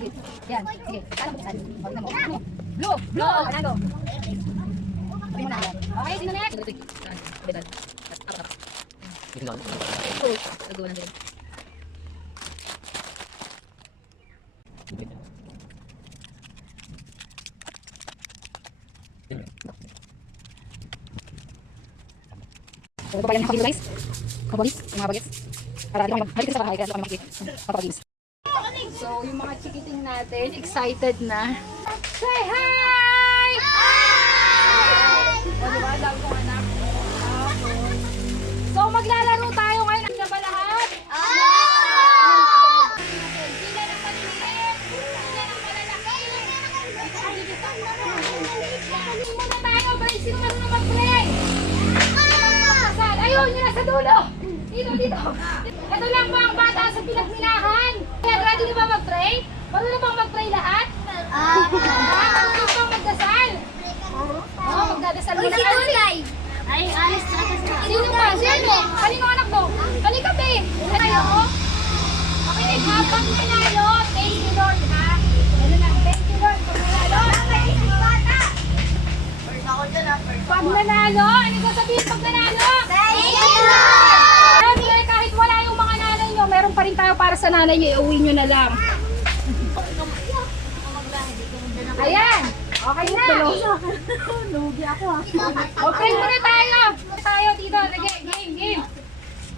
sige. Yan, sige. Paano buksan? Huwag na mo. Blue! Blue! Fernando! Sabi mo na yan. Okay, sino next? Bedal. Up. Dito lang. Nagawa lang din. Ito pa yan yung guys. Kabalis, yung mga bagets. Para di kami balik sa bahay, kaya di kami makikita. So, yung mga chikiting natin, excited na. Say hi! Hi! O, diba? Love kong anak. So, maglalaro tayo ngayon. Ano ba lahat? Sila ng maliliit. Sila ng malalaki. Muna tayo, Bray. Sino marunong mag-pray? Ayun, yun nasa dulo. Dito. Ito lang ba ang bata sa pinagminahan? Kaya ready na ba mag-pray? Marunong bang mag-pray lahat? Marunong bang magdasal? Oo, magdadasal muna kasi. Ay, alis na kasi. Sino ba? Sino? Kanino anak mo? Halika, be. Tayo. Makinig ha, pag nanalo, thank you Lord ha. Ano lang, thank you Lord. Pag nanalo, pag nanalo, ano ko sabihin pag nanalo? Thank you, Lord! Siyempre, kahit wala yung mga nanay nyo, meron pa rin tayo para sa nanay nyo, iuwi nyo na lang. Ayan! Okay na! Lugi ako ha. Okay muna tayo! Tayo dito, game!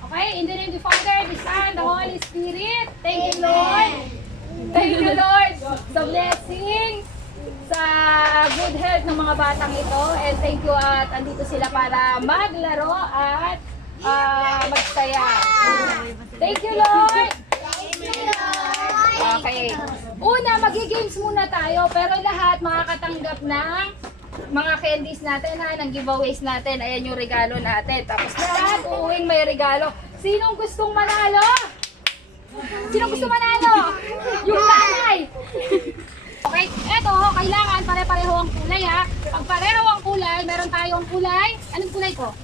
Okay, in the name of the Father, the Son, the Holy Spirit. Thank you, Lord! Thank you, Lord, sa blessing, sa good health ng mga batang ito. And thank you at andito sila para maglaro at magsaya. Thank you, Lord! Okay. Una, magi-games muna tayo, pero lahat makakatanggap ng mga candies natin ha, ng giveaways natin. Ayan yung regalo natin. Tapos lahat, uuwing may regalo. Sinong gustong manalo? Sinong gusto manalo? Yung nanay! Okay, eto, kailangan pare-pareho ang kulay ha. Pag pareho ang kulay, meron tayong kulay. Anong kulay ko?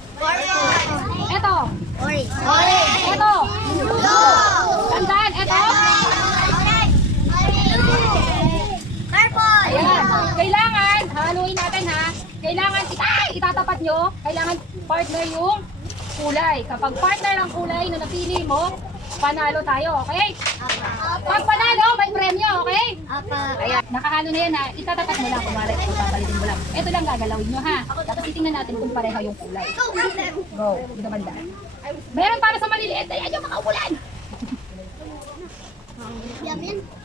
Eto. Eto. Tandaan, eto. Ayan. Kailangan, haluin natin ha. Kailangan, itatapat nyo. Kailangan partner yung kulay. Kapag partner ang kulay na napili mo, panalo tayo, okay? Pag panalo, may premyo, okay? Ayan, nakahalo na yan ha. Itatapat mo lang, kumari, papalitin mo lang. Ito lang gagalawin nyo ha. Tapos titingnan natin kung pareha yung kulay. Go, dito banda. Meron para sa maliliit, ayan yung makaulan.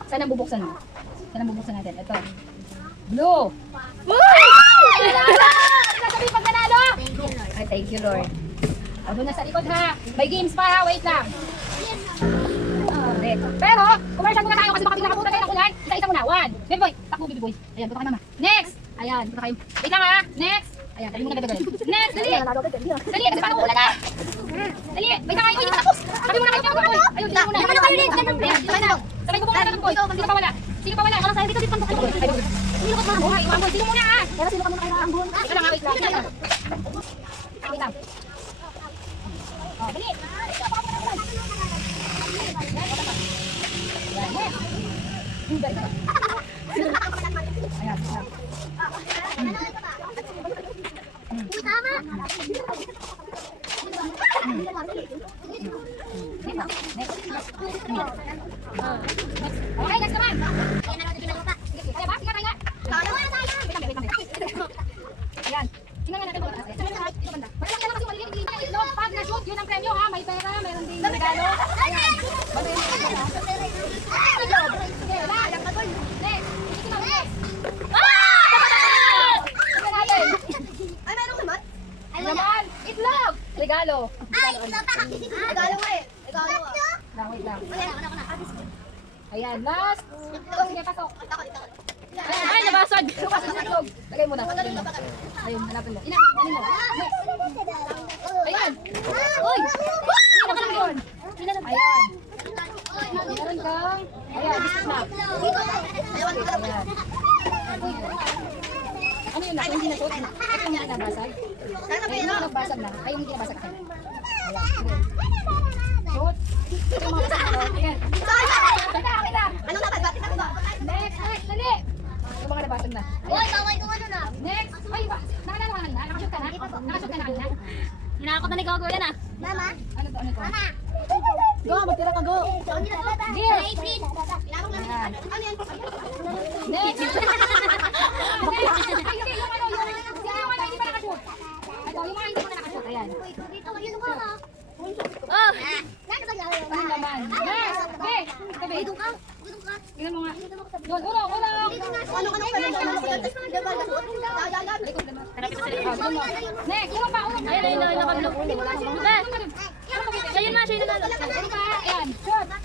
Saan ang bubuksan mo? Saan ang bubuksan natin? Ito. Blue. Sasabihin pag nanalo? Ay, thank you Lord. O, doon na sa likod ha. May games pa ha, wait lang. Pero, commercial muna tayo kasi baka bigla kapunan kayo ng ulan. Isa-isa muna. 1. Baby boy. Takbo, baby boy. Ayan, punta kay mama. Next. Ayan, punta kayo. Wait lang ha. Next. Ayan, dali muna gagawin. Next, dali. Dali, kasi paano ulan na. Dali, wait lang kayo. Hindi ko tapos. Sabi muna kayo, baby boy. Ayun, dali muna. Ayan, dito na. Sabay ko muna ng boy. Sino pa wala? Sino pa wala? Wala sa'yo dito, dito. Sino ka muna? Iwan mo. Sino muna ha? Pero sino ka muna kailangan buhon? Ito lang ha, wait lang. Wait lang. Oh, dali. Okay, next naman. Kaya ba? Kaya. Ayan. Tingnan nga natin kung ano. Ito banda. Parang lang kasi maliliit din. Itlog, pag na-shoot, yun ang premyo ha. May pera, meron ding regalo. Ayan. Sige, wala. Next. Next. Tingnan natin. Ay, meron naman? Naman, itlog. Regalo. Regalo mo eh. Regalo mo. Wait lang. Ako na. Ayan, last. Sige, pasok. Ito. Ay, nabasag. Nabasag sa itlog. Lagay mo na. Ayun, hanapin mo. Ina, ano mo? Ayan. Uy! Ina ka lang doon. Ayan. Meron kang. Ayan, biscuit na. Ayan. Ano yun na? Kung hindi na-shoot? Ito yung hindi nabasag. Ayun, nagbasag na. Ayun, hindi nabasag ka. Ayan. Shoot. Ito yung mga basag na. Ayan. Okay na. Anong dapat? Bakit ako ba? go. Yes. Ano yan? Next. Hindi, yung ano, hindi pa nakashoot. Ito, yung mga hindi mo na nakashoot. Ayan. Oh! Ano naman? Next. Okay. Tabi. Tingnan mo nga. Yun, ulong. Ano ka Next. Ulong pa. Ayun, nakablok. Hindi mo na siya. Ayun na, siya yung nanalo. Ayan. Shoot.